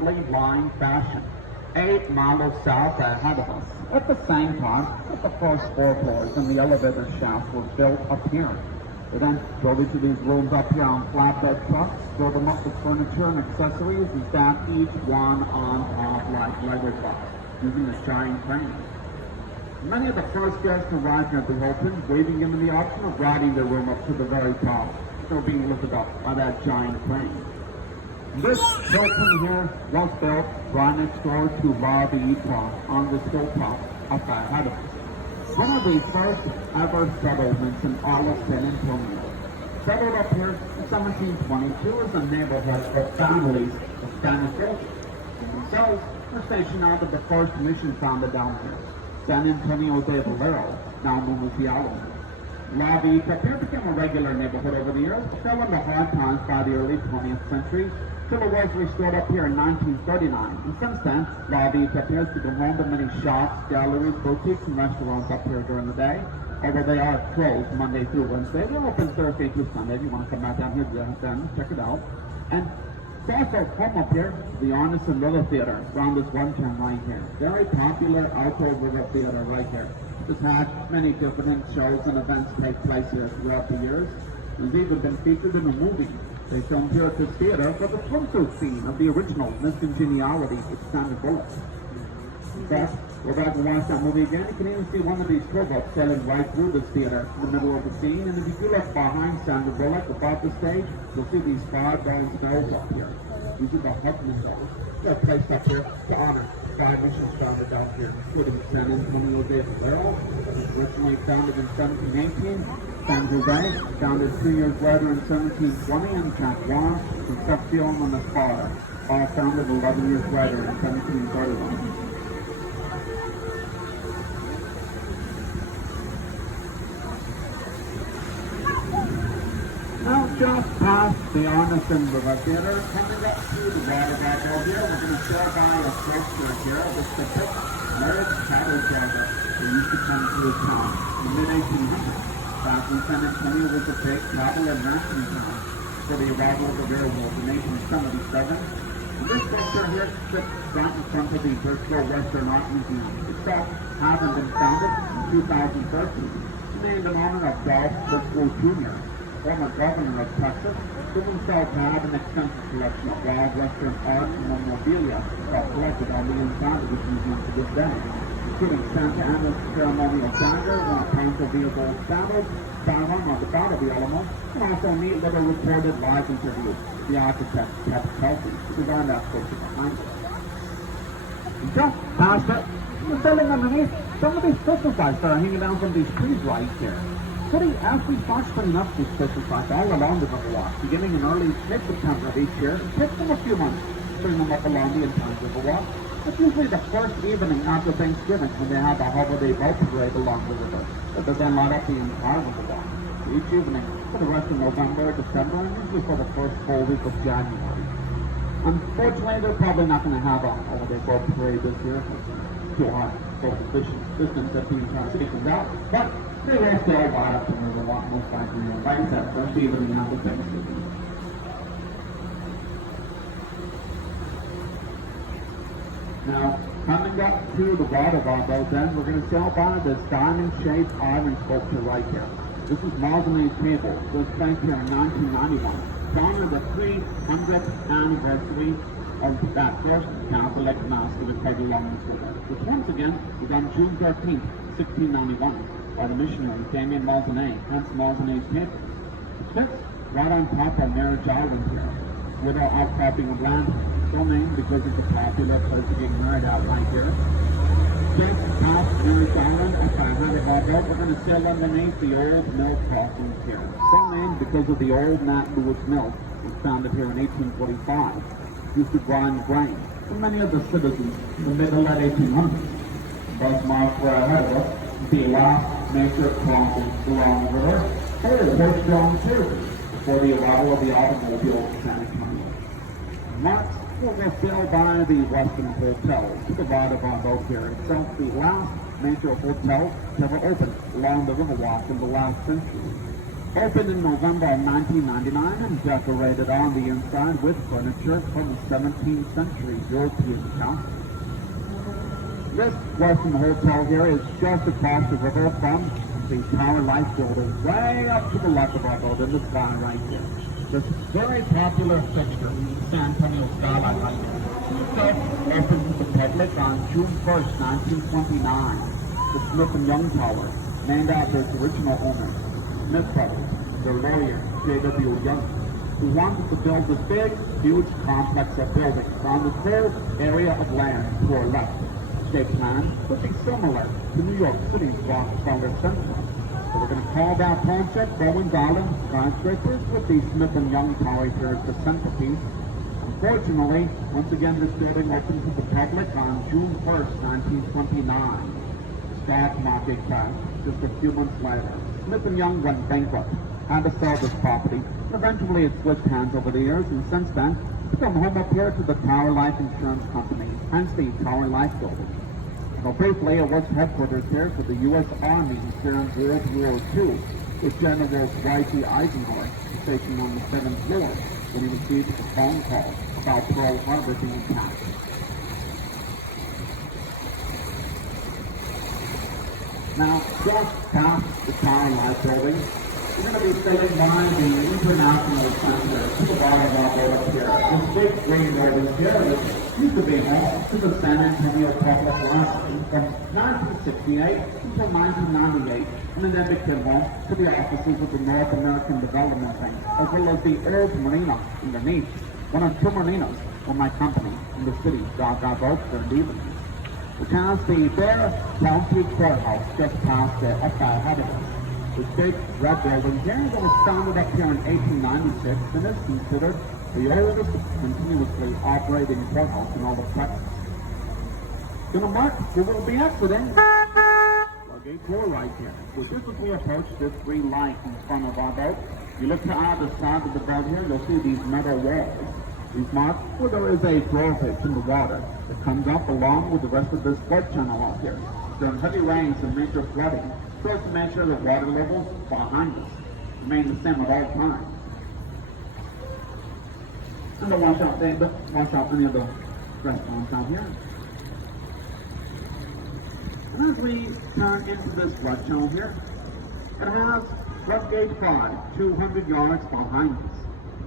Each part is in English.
line fashion. 8 miles south ahead of us. At the same time, the first 4 floors and the elevator shaft were built up here. They then drove into these rooms up here on flatbed trucks, filled them up with furniture and accessories, and stacked each one on top like Lego blocks, using this giant crane. Many of the first guests arrived at the Hilton, waving them in the option of riding their room up to the very top. They were being lifted up by that giant crane. This Hilton here was built right next door to La Villita on this hilltop up ahead of us. One of the first ever settlements in all of San Antonio. Settled up here in 1722 as a neighborhood for families of Spanish soldiers. Themselves were stationed out of the first mission founded down here, San Antonio de Valero, now known as the Alamo. La Villita here became a regular neighborhood over the years, fell into hard times by the early 20th century, till it was restored up here in 1939. And since then, La Villita appears to be home to many shops, galleries, boutiques, and restaurants up here during the day. Although they are closed Monday through Wednesday, they're open Thursday through Sunday. If you want to come back down here, then check it out. And it's also home up here, the Arneson River Theater, around this 110 right here. Very popular outdoor river theater right here. It's had many different shows and events take place here throughout the years. It's even been featured in a movie. They filmed here at this theater for the swimsuit scene of the original Miss Congeniality with Sandra Bullock. In fact, go back and watch that movie again, you can even see one of these tour boats sailing right through this theater in the middle of the scene. And if you look behind Sandra Bullock, above the stage, you'll see these 5 bronze bells up here. These are the Huffman bells. They're placed up here to honor 5 missions founded down here, including San Antonio de Valero, which was originally founded in 1718. San Jose, founded 2 years later in 1720, and San Juan, Concepcion, and Esparta, all founded 11 years later in 1731. Now just past the Arneson River Theater, coming up to the water battle here, we're going to show by a sculpture here. This depicts marriage cattle gather that used to come to the town in the mid-1800s. Back when San Antonio was a big travel and nursing town for the arrival of the railroad in 1877. And this picture here sits right in front of the virtual Western Art Museum. Itself having been founded in 2013, named in honor of Dolph Driscoll Jr., former governor of Texas, who himself had an extensive collection of wild Western art and memorabilia collected on the inside of this museum to this day, including Santa Anna's ceremonial dagger, one of Ponce Villa's battles, firearm on the Battle of the Alamo, and also a neat little recorded live interview with the architect, Kevin Kelsey, who designed that picture behind it. And just past it, we're sailing underneath some of these Christmas lights that are hanging down from these trees right here. City actually starts putting up these Christmas lights all along the Riverwalk, beginning in early mid-September of each year. It takes them a few months to bring them up along the entire Riverwalk. It's usually the first evening after Thanksgiving when they have a holiday boat parade along the river. But they then light up the entire Riverwalk each evening for the rest of November, December, and usually for the first full week of January. Unfortunately, they're probably not going to have a holiday boat parade this year. It's too hard for the distance that being transitioned out. But they will still light up the Riverwalk most likely. Like I said, first evening after Thanksgiving. Now, coming up to the water bottle, then we're going to sail by this diamond-shaped iron sculpture right here. This is Mausoleum's Table. It was placed here in 1991 to honor the 300th anniversary of that first Catholic Mass that was held along this river, which once again was on June 13th, 1691, by the missionary Damien Mausoleum, hence Mausoleum's Table. It sits right on top of Marriage Island here, with our outcropping of land, so named because it's a popular place to get married out right here. Just past Marriage Island, up by Handy Harbor, we're going to sail underneath the old mill crossings here. So named because of the old Nat Lewis Mill, which was founded here in 1845. It used to grind grain for many of the citizens in the mid to late 1800s. Thus marks were ahead of us, the last major crossing along the river, or horse drawn too, before the arrival of the automobile in San Antonio. Marks will sail by the Westin Hotel to the right of our boat here. Itself the last major hotel to ever open along the Riverwalk in the last century. Opened in November of 1999 and decorated on the inside with furniture from the 17th century European council. This Western Hotel here is just across the river from the Tower Life building, way up to the left of our building, the sky right here. This very popular fixture in the San Antonio skyline right here. Opened to the public on June 1st, 1929. The Smith & Young Tower, named after its original owners, Smith Brothers, their lawyer, J.W. Young, who wanted to build this big, huge complex of buildings on the whole area of land to our left. State plan would be similar to New York City's Rockefeller Center. So we're going to call that project Bowens Island skyscrapers with the Smith & Young Tower here as the centerpiece. Unfortunately, once again, this building opened to the public on June 1st, 1929. Stock market crash just a few months later. Smith & Young went bankrupt, had to sell this property. Eventually, it switched hands over the years, and since then, it's come home up here to the Tower Life Insurance Company, hence the Tower Life building. Now, briefly, it was headquarters here for the U.S. Army during World War II, with General Dwight D. Eisenhower stationed on the 7th floor when he received a phone call about Pearl Harbor being attacked. Now, just past the Tower Life building, we're going to be sitting behind the International Center to the bottom of our up here. This big green building here used to be home to the San Antonio Public Library from 1968 until 1998, and then became home to the offices of the North American Development Bank, as well as the old marina underneath. One of two marinas for my company in the city, Gaga Boats and Evenings. Which has the Bear County Courthouse just past up ahead of us. This big red building here that was founded up here in 1896 and is considered the oldest continuously operating courthouse in all of Texas. Gonna mark where we'll be exiting. Gate 4 right here. So just as we approach this green light in front of our boat, you look to either side of the boat here, you'll see these metal walls. These marks where there is a drawbridge in the water that comes up along with the rest of this flood channel out here. During heavy rains and major flooding, so as to make sure that water levels behind us remain the same at all times. And don't watch out any of the restaurants out here. And as we turn into this flood channel here, it has floodgate 5, 200 yards behind us.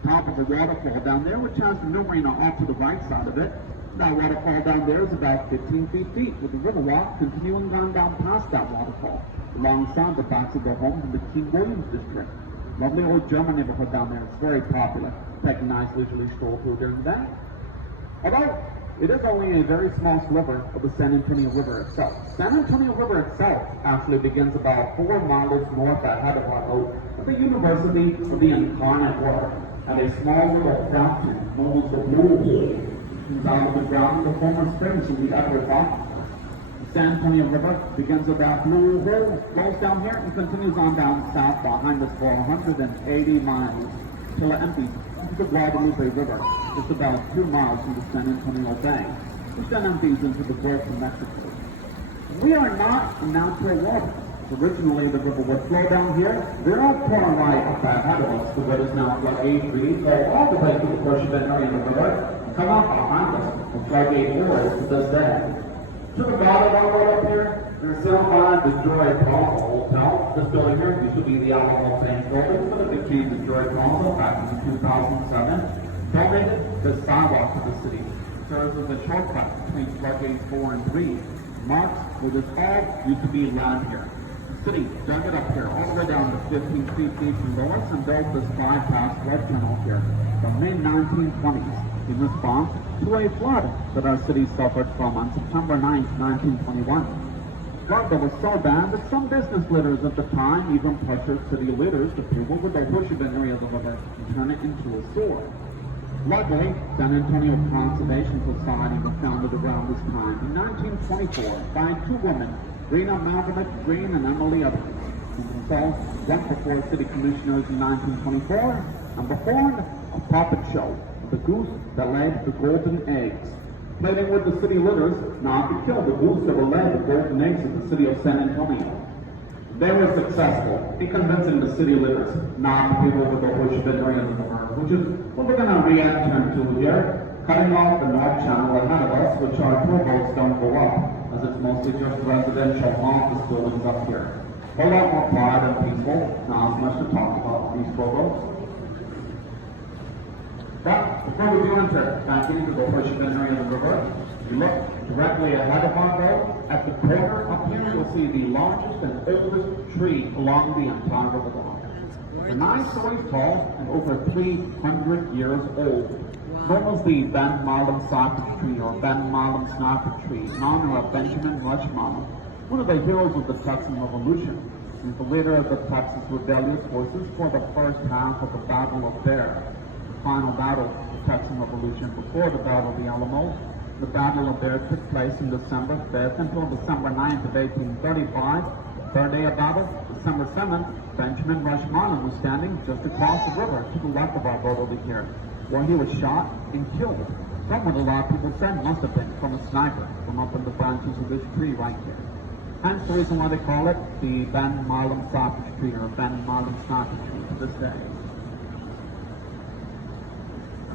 Top of a waterfall down there, which has the new marina off to the right side of it. That waterfall down there is about 15 feet deep, with the river walk continuing on down past that waterfall, alongside the backs of the homes in the King Williams district. Lovely old German neighborhood down there. It's very popular. Take a nice leisurely stroll through during the day. Although it is only a very small sliver of the San Antonio River itself. San Antonio River itself actually begins about 4 miles north ahead of our boat at the University of the Incarnate Word, at a small little fountain known as the Blue Hole, which comes out of the ground in the former springs in the upper bottom. The San Antonio River begins at that Blue Hole, flows down here, and continues on down south behind us for 180 miles till it empties into the Guadalupe River, just about 2 miles from the San Antonio Bay, which then empties into the Gulf of Mexico. We are not in natural water. Originally, the river would flow down here. They're all pouring right up ahead of us. The river is now floodgate 3, so all the way to the portion area of the river and come up behind us. And floodgate 4 is to this day. To the bottom of our up here, there's still by the Joy Plaza Hotel. This building here used to be the Alamo Sand building, but it became the Joy Plaza back in 2007. Donated the sidewalk to the city. Serves as a shortcut between floodgate 4 and 3. Marks where this all used to be land here. City dug it up here all the way down to 15 feet deep and north and built this bypass flood channel here from the mid-1920s in response to a flood that our city suffered from on September 9, 1921. Flood that was so bad that some business leaders at the time even pressured city leaders to people with their worshiping areas of the river and turn it into a sewer. Luckily, San Antonio Conservation Society was founded around this time in 1924 by 2 women, Rena Malvern Green and Emily Evans, who themselves went before city commissioners in 1924 and performed a puppet show of the goose that laid the golden eggs, pleading with the city leaders not to kill the goose that will lay the golden eggs of the city of San Antonio. They were successful in convincing the city leaders not to take over the bush area of the river, which is what we're going to re-enter into here, cutting off the north channel ahead of us, which our tour boats don't go up, as it's mostly just residential office buildings up here. A whole lot more quiet and peaceful, not as much to talk about these tour boats. But before we go back into the bush area of the river, you look directly ahead of our boat. At the corner up here, you'll see the largest and oldest tree along the entire river. They're 9 stories tall and over 300 years old. Known as the Ben Marlin Sausage Tree or Ben Marlin Sausage Tree, in honor of Benjamin Rush Marlin, one of the heroes of the Texan Revolution, and the leader of the Texas rebellious forces for the first half of the Battle of Bear, the final battle of the Texan Revolution before the Battle of the Alamo. The Battle of Bear took place on December 5th until December 9th of 1835. Third day of battle, December 7th, Benjamin Rush Marlin was standing just across the river to the left of our boat over here, where he was shot and killed from what a lot of people said must have been from a sniper from up in the branches of this tree right here. Hence the reason why they call it the Ben Marlin Sausage Tree or Ben Marlin Sausage Tree to this day.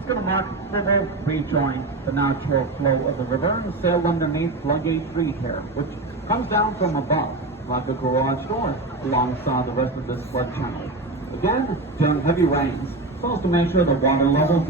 Going to mark river rejoin the natural flow of the river and sail underneath Floodgate 3 here, which comes down from above like a garage door alongside the rest of this flood channel. Again, during heavy rains, so as to make sure the water level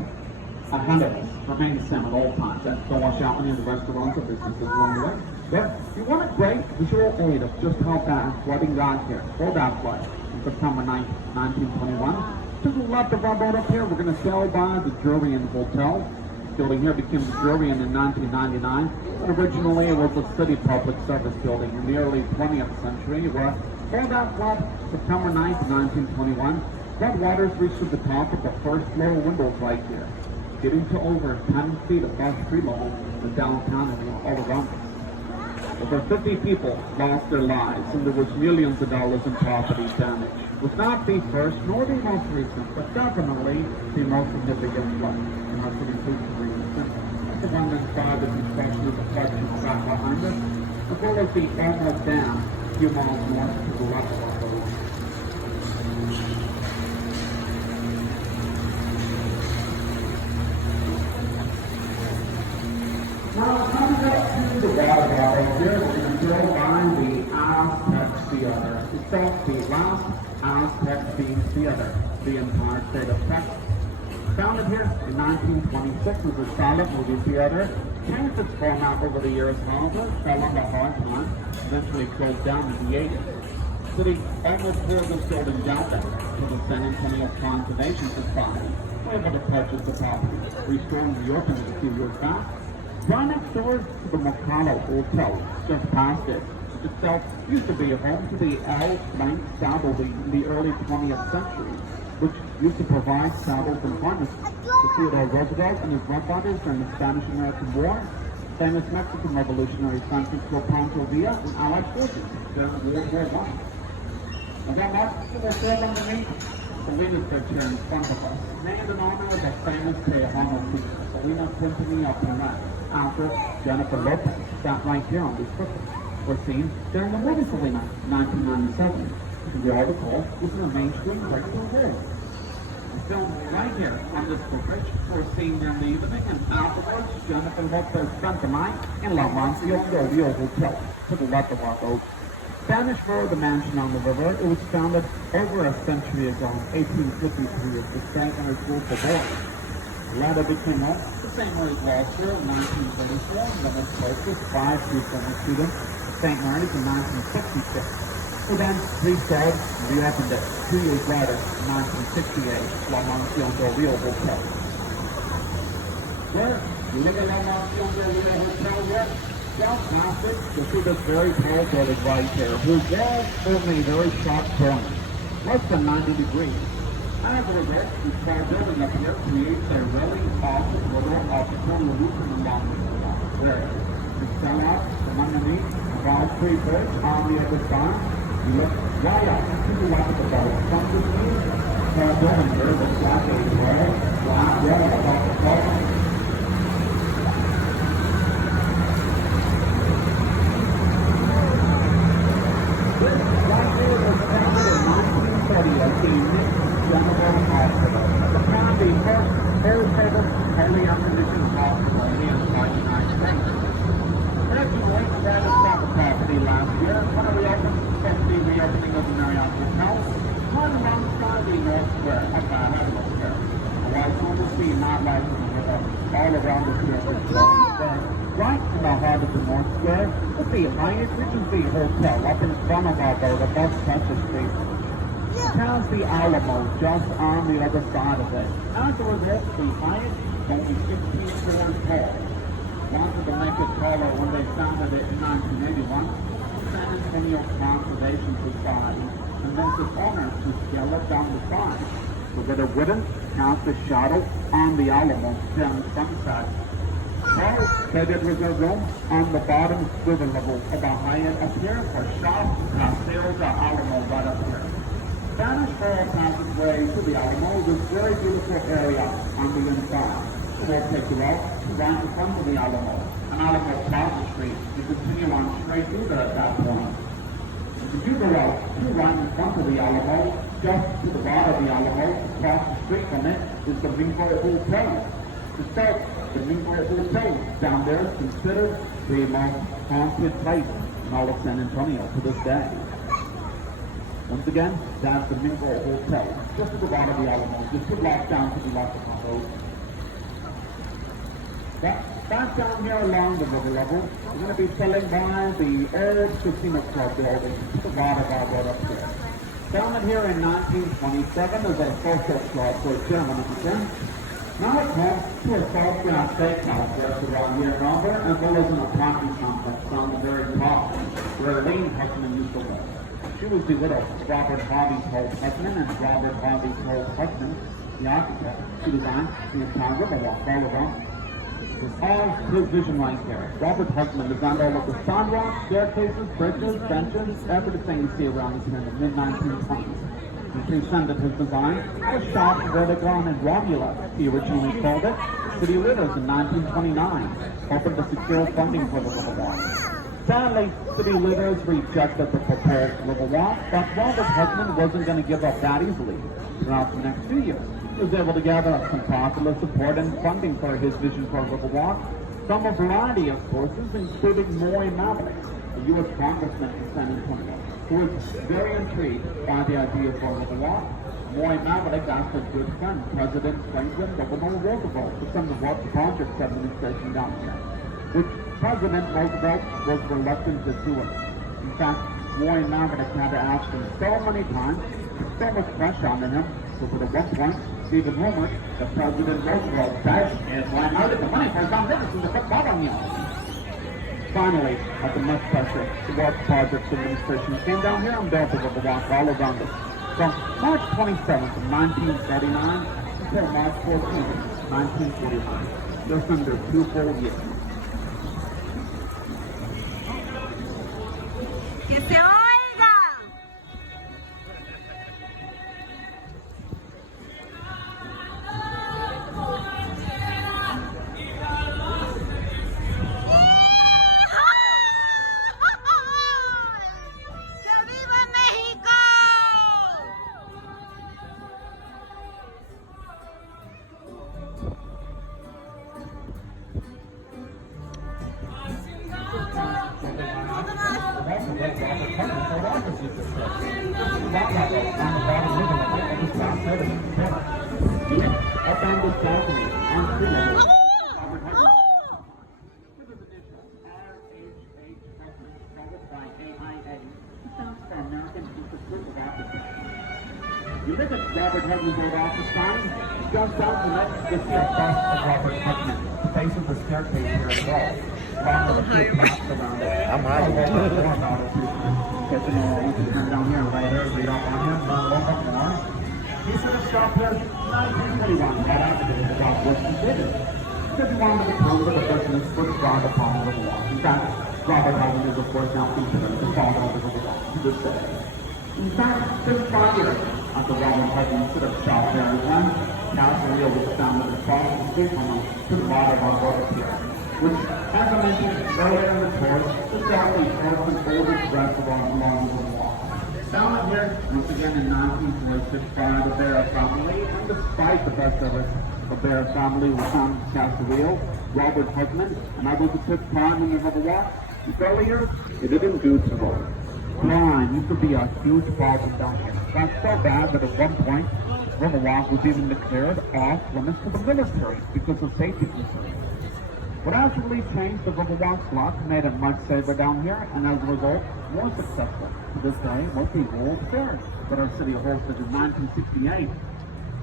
ahead of us remains the same at all times. That's to wash out any of the restaurants or businesses along the way. But you want a great visual aid of just how bad flooding got here, or that flood, on September 9, 1921. To the left of our boat up here, we're going to sail by the Jurien Hotel. This building here became the Jurien in 1999. But originally it was a city public service building in the early 20th century where for that flood, September 9, 1921, flood waters reached to the top of the first floor windows right here, getting to over 10 feet above street level in downtown and all around us. Over 50 people lost their lives and there was millions of dollars in property damage. It was not the first nor the most recent, but definitely the most significant flood in our city's history. That's the one that inspired the construction of the flood channel back behind us, as well as the Elmwood Dam a few miles north to the left of our boat. Now, coming up to the water bottle here, we're going to go by the Aztec Theater. It's called the last Aztec themed theater, the entire state of Texas. Founded here in 1926 as a silent movie theater, changed its format over the years, however, fell under hard time, eventually closed down in the 80s. The city almost tore this building down to the San Antonio Conservation Society, were able to purchase the property, restoring the orphanage a few years back. Right next door to the Macalo Hotel, just past it, which itself used to be a home to the L-Blank Saddle in the early 20th century, which used to provide saddles and harnesses to Theodore Roosevelt and his grandfathers during the Spanish-American War, famous Mexican Revolutionary Francisco Pancho Villa and Allied forces during World War I. And that marks the sail underneath Salinas Bridge here in front of us, named in honor of the famous Tejano teacher, Salinas Symphony of Perez, actress Jennifer Lopez, sat right here on these pictures. Were seen during the movie Selena in 1997. If you all recall, this is a mainstream regular role. Filmed right here on this footage were seen during the evening, and afterwards, Jennifer Lopez spent the night in La Mancio Rio Hotel to the left of our boat. Spanish for the mansion on the river, it was founded over a century ago, 1853, as the St. Mary School for Boys. Later became home the St. Mary's Law School in 1934, and then was closed with 5 former students at St. Mary's in 1966. Who then restored and reopened it 2 years later in 1968, La Mansion del Rio Hotel. Where you live at La Mansion del Rio Hotel yet? Well, past it, you'll see this very tall building right here, whose walls form a very sharp corner, less than 90 degrees. As a result, this tall building up here creates a really awesome little optical illusion along the wall. There, you sell out from underneath the Wall Street Bridge on the other side. You look right up to the left of the boat. From this tall building here looks like a tall, flat wall above the boat. This right here is the Nick General Hospital. The town, the first full-service, fully air-conditioned hospital in the entire United States. Originally, right across the property last year, when it reopened, since the reopening of the Marriott Hotel, right alongside the North Square of the Medical Square. While it's on the sea, not licensed with us all around the campus along the way. Right in the heart of the North Square is the Hyatt Regency Hotel up in front of our boat above Spencer Street. It has the Alamo just on the other side of it. As a result, the Hyatt is only 15 floors tall. Wanted to make it taller when they founded it in 1981. San Antonio Conservation Society convinced its owners to scale it down the side so that it wouldn't cast a shadow on the Alamo during sunset. So, they did reserve room on the bottom swivel level of the Hyatt up here for shops, cocktails, or Alamo right up here. Spanish Trail passageway to the Alamo is a very beautiful area on the inside. We'll take you out right in front of the Alamo, an Alamo Plaza Street. You continue on straight through there at that point. If you go out right in front of the Alamo, just to the right of the Alamo, across the street from it, is the Mingo Hotel. To start, the Mingo Hotel down there is considered the most haunted place in all of San Antonio to this day. Once again, that's the Mingo Hotel, just to the right of the Alamo, just 2 blocks down to the left of the road. Back down here along the river level, we're going to be selling by the old Casino Club building to the right of our road up here. Founded here in 1927 as a social club for gentlemen again. Now it's home to a Southbound Steakhouse restaurant here in Robert, as well as an apartment complex on the very top where Elaine Huckman used to live. She was the widow of Robert Harvey Toll Huckman, and Robert Harvey Toll Huckman, the architect, who designed the entire Riverwalk all around. It's all his vision right there. Robert Huckman designed all of the sidewalks, staircases, bridges, benches, everything you see around here in the mid-1920s. He transcended his design to shop Vertigon and Romulus, he originally called it. City Leaders in 1929 opened to secure funding for the Riverwalk. Sadly, City Leaders rejected the proposed Riverwalk, but Robert Huckman wasn't going to give up that easily. Throughout the next few years, he was able to gather up some popular support and funding for his vision for Riverwalk from a variety of sources, including Maury Maverick, a U.S. congressman in San Antonio, who was very intrigued by the idea for Riverwalk. Maury Maverick asked his good friend, President Franklin Delano Roosevelt, to send the work project administration down here, which President Roosevelt was reluctant to do it. In fact, Maury Maverick had to ask him so many times, so much pressure on him, so that at one point, even rumored that President Roosevelt said, "If I know that the money for some citizens to put on you." Finally, after much pressure, the Work Projects Administration came down here and built the Riverwalk all around us. From March 27th of 1939 until March 14th, 1941. Just under 2 full years. ¡Que se oiga! ¡Que viva México! Up on this balcony, on street level, You look at Robert Huckman's old office sign, just out the next, you'll see a bust of Robert Huckman, facing the staircase here as well. Along with a few plaques around it. I'm hiding. Get to know all this come down here later, read up on him, learn a little bit more. He should have stopped here in 1921, right after the job was completed. Because he wanted to become the business for the ground upon the Riverwalk. In fact, Robert Huckman is of course now featured as the father of the Riverwalk to this day. In fact, just 5 years after Robert Huckman should have stopped there again, California was founded across the street from us to the right of our border here, which, as I mentioned earlier in the tour, is actually the oldest restaurant along the Riverwalk. Down in here, once again in 1946 by the Bear family, and despite the best of it, the Bear family was found in Castawheel, Robert Husband, and others who took part in the Riverwalk. Earlier, it didn't do so well. Crime used to be a huge problem down here. Got so bad that at one point, Riverwalk was even declared off limits to the military because of safety concerns. What actually changed the Riverwalk's luck made it much safer down here, and as a result, more successful. To this day, was the World Fair that our city hosted in 1968.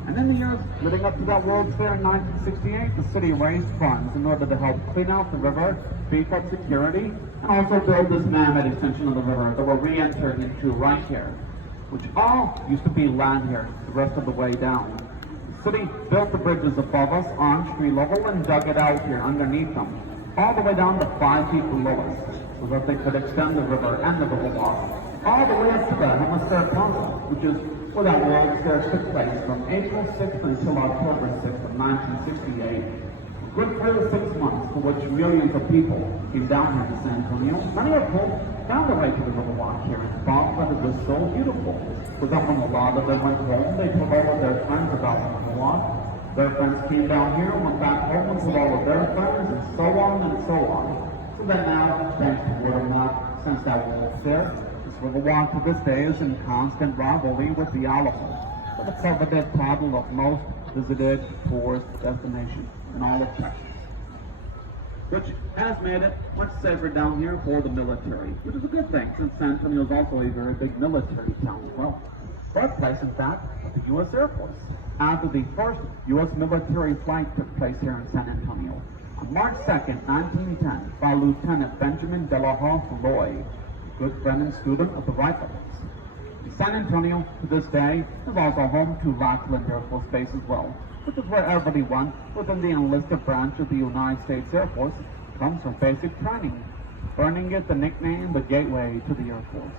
And in the years leading up to that World Fair in 1968, the city raised funds in order to help clean out the river, beef up security, and also build this man-made extension of the river that we're re-entering into right here, which all used to be land here the rest of the way down. The city built the bridges above us on street level and dug it out here underneath them, all the way down to 5 feet below us, so that they could extend the river and the Riverwalk all the way up to the Hemisphere Plaza, which is where that World Fair took place from April 6th until October 6th of 1968. Good 36 months for which millions of people came down here to San Antonio, many of whom found their way to the Riverwalk here and thought that it was so beautiful. So that when a lot of them went home, they told all of their friends about the Riverwalk. Their friends came down here, went back home and told all of their friends, and so on and so on. So that now, thanks to word of mouth, since that World Fair, this Riverwalk to this day is in constant rivalry with the Alamo, for the coveted title of most visited tourist destination in all of Texas, which has made it much safer down here for the military, which is a good thing since San Antonio is also a very big military town as well. Birthplace, in fact, of the U.S. Air Force. After the first U.S. military flight took place here in San Antonio, on March 2nd, 1910, by Lieutenant Benjamin De La Hoff Lloyd, a good friend and student of the Rifles. San Antonio, to this day, is also home to Lackland Air Force Base as well, which is where everyone within the enlisted branch of the United States Air Force comes for basic training, earning it the nickname the Gateway to the Air Force.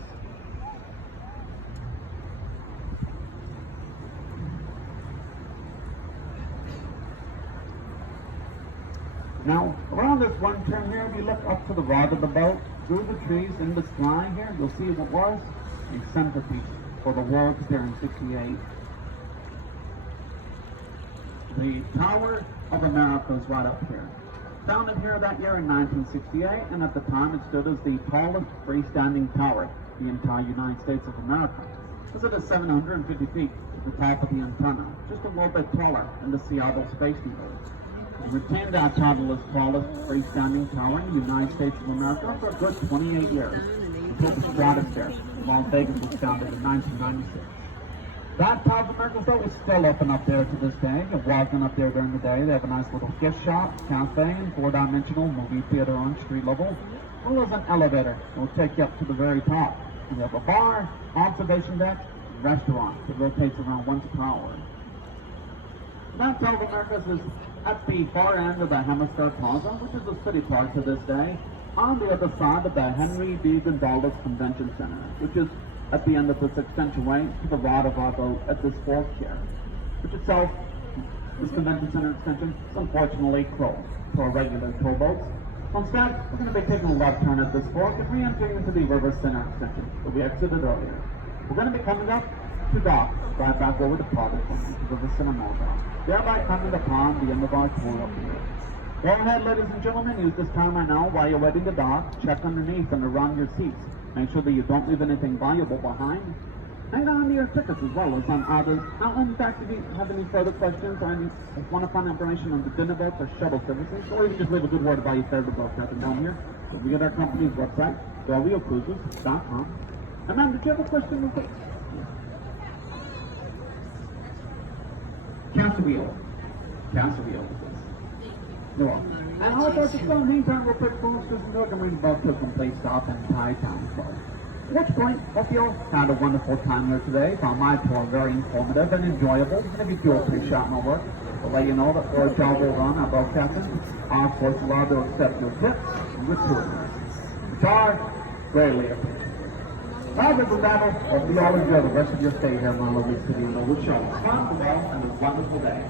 Now, around this one turn here, if you look up to the right of the boat, through the trees in the sky here, you'll see what was a centerpiece for the World Fair in '68. The Tower of America is right up here. Founded here that year in 1968, and at the time it stood as the tallest freestanding tower in the entire United States of America. This is 750 feet at the top of the antenna, just a little bit taller than the Seattle Space Needle. It retained that title as tallest freestanding tower in the United States of America for a good 28 years, until the Stratosphere in Las Vegas was founded in 1996. That Tower of America though is still open up there to this day. If you're walking up there during the day, they have a nice little gift shop, cafe, and 4-dimensional movie theater on street level. Well, there's an elevator that will take you up to the very top. And you have a bar, observation deck, and restaurant that rotates around once per hour. That Tower of America is at the far end of the Hemisphere Plaza, which is a city park to this day, on the other side of the Henry B. Gonzalez Convention Center, which is at the end of this extensionway to the right of our boat at this fork here, which itself, this convention center extension, is unfortunately closed to our regular tow boats. Instead, we're going to be taking a left turn at this fork and re-entering into the River Center extension that we exited earlier. We're going to be coming up to dock right back over the product from the River Center Mall, thereby coming upon the end of our tour up here. Go ahead, ladies and gentlemen, use this time right now while you're waiting to dock. Check underneath and around your seats. Make sure that you don't leave anything valuable behind. Hang on to your tickets as well as on others. Now, in fact, if you have any further questions or want to find information on the dinner boats or shuttle services, or you can just leave a good word about your favorite boat captain down here, so we get our company's website, GoRioCruises.com. And ma'am, did you have a question real quick? Castawheel. No. And how about just in the meantime, real quick, folks, just know that we both took some place stop in Thai Town Club. At which point, hope you all had a wonderful time here today. Found my tour very informative and enjoyable. And if you do appreciate my work, I'll let you know that for a job well done, our boat captain are, of course, allowed to accept your tips and your tours, which are greatly appreciated. Other than that, I hope you all enjoy the rest of your stay here in my lovely city. And I wish you all a wonderful and a wonderful day.